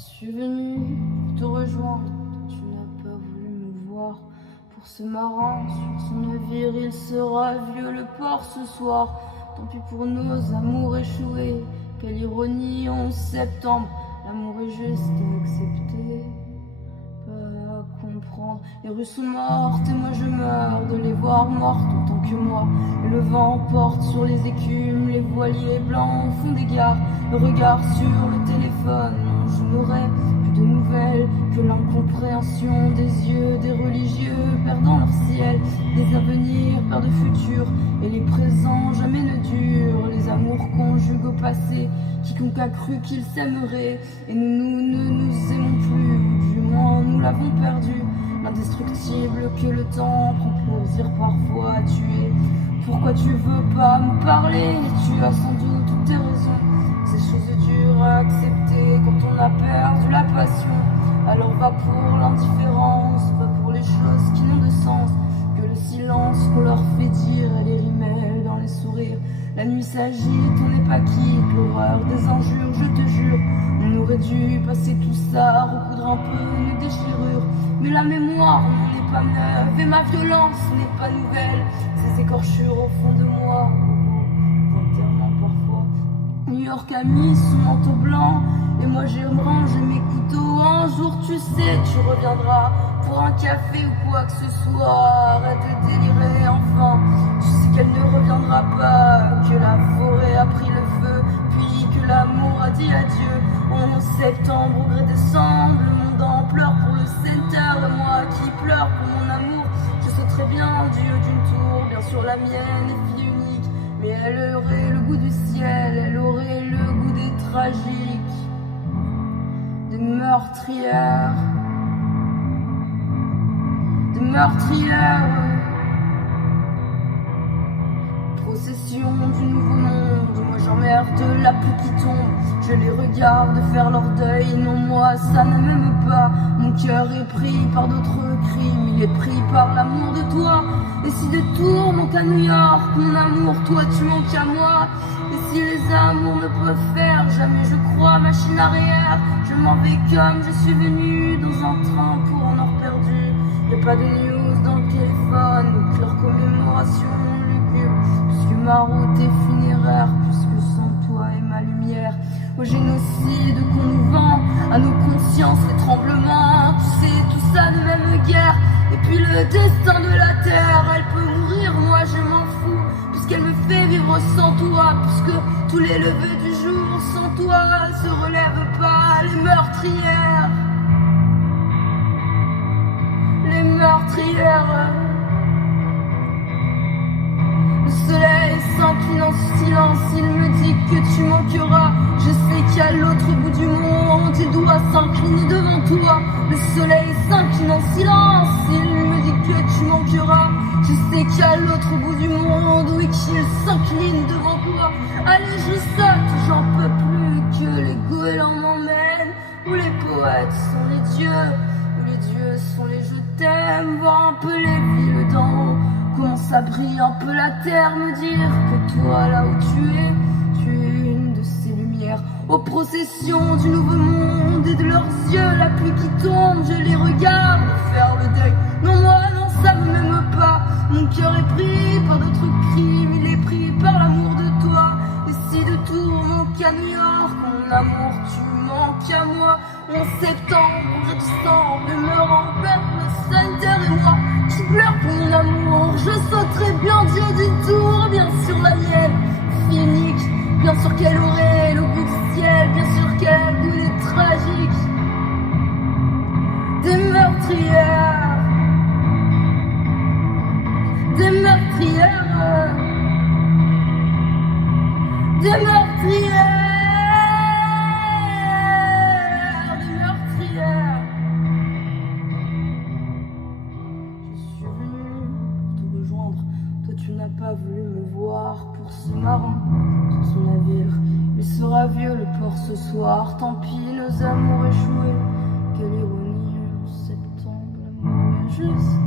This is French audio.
suis venu pour te rejoindre, toi tu n'as pas voulu me voir. Pour ce marin sur son navire, il sera vieux le port ce soir. Tant pis pour nos amours échoués, quelle ironie, 11 septembre. L'amour est juste accepté, pas comprendre. Les rues sont mortes et moi je meurs de les voir mortes autant que moi. Et le vent porte sur les écumes, les voiliers blancs au fond des gares. Le regard sur le téléphone, je n'aurai plus de nouvelles que l'incompréhension des yeux des religieux perdant leur ciel. Des avenirs perdent de futur et les présents jamais ne durent. Les amours conjuguent au passé, quiconque a cru qu'ils s'aimeraient. Et nous ne nous aimons plus, ou du moins nous l'avons perdu. L'indestructible que le temps prend plaisir parfois à tuer. Pourquoi tu veux pas me parler? Tu as sans doute toutes tes raisons. Ces choses dures à accepter quand on a perdu la passion. Alors va pour l'indifférence, va pour les choses qui n'ont de sens que le silence qu'on leur fait dire et les rimels dans les sourires. La nuit s'agite, on n'est pas quitte, l'horreur des injures, je te jure. On aurait dû passer tout ça, recoudre un peu nos déchirures. Mais la mémoire n'en est pas neuve et ma violence n'est pas nouvelle. Ces écorchures au fond de moi, d'enterrement parfois. New York a mis son manteau blanc et moi j'ai rangé mes couteaux. Un jour tu sais, tu reviendras pour un café ou quoi que ce soit. Arrête de délirer enfin, tu sais qu'elle ne reviendra pas. Que la forêt a pris le feu, puis que l'amour a dit adieu. 11 septembre au gré décembre, le monde en pleure pour le center. Et moi qui pleure pour mon amour, je sauterais bien du haut d'une tour. Bien sûr la mienne est fille unique, mais elle aurait le goût du ciel, elle aurait le goût des tragiques, des meurtrières, des meurtrières. Procession du nouveau monde, moi j'emmerde la pluie qui tombe. Je les regarde faire leur deuil, non moi ça ne m'aime pas. Mon cœur est pris par d'autres crimes, il est pris par l'amour de toi. Et si des tours manquent à New York, mon amour, toi tu manques à moi. Et si les amours ne peuvent faire jamais, je crois, machine arrière. Je m'en vais comme je suis venu dans un train pour un or perdu. Y'a pas de news dans le téléphone, donc leur commémoration lugubre. Puisque ma route est funéraire, puisque sans toi et ma lumière. Au génocide qu'on nous vend, à nos consciences les tremblements. Tu sais, tout ça de même guerre. Et puis le destin de la terre, elle peut mourir, moi je m'en fous. Puisqu'elle me fait vivre sans toi, puisque tous les levers du jour sans toi se relèvent pas. Les meurtrières, les meurtrières. Le soleil s'incline en silence, il me dit que tu manqueras. Je sais qu'à l'autre bout du monde, tes doigts s'inclinent devant toi. Le soleil s'incline en silence, il me dit que tu manqueras. Je sais qu'à l'autre bout du monde, oui, qu'il s'incline devant toi. Allez, je saute, j'en peux plus que les goélands m'emmènent. Où les poètes sont les dieux, où les dieux sont les je t'aime. Voir un peu les villes d'en haut, comment ça brille un peu la terre. Me dire que toi, là où tu es une de ces lumières. Aux processions du nouveau monde et de leurs yeux, la pluie qui tombe, je les regarde faire le deuil. Non, moi, non, ça ne m'aime pas. Mon cœur est pris par d'autres crimes, il est pris par l'amour de toi. Et si de tout manque à New York, mon amour, tu manques à moi. 11 septembre, je décembre, me renverse le center et moi qui pleure pour mon amour. Je sauterai bien Dieu du tour, bien sûr la mienne, unique, bien sûr qu'elle aurait le goût du ciel, bien sûr qu'elle goût des tragiques, des meurtrières, des meurtrières, des meurtrières. Tu n'as pas voulu me voir pour ce marin sur son navire. Il sera vieux le port ce soir. Tant pis, nos amours échoués. Quelle ironie, en septembre, l'amour est juste.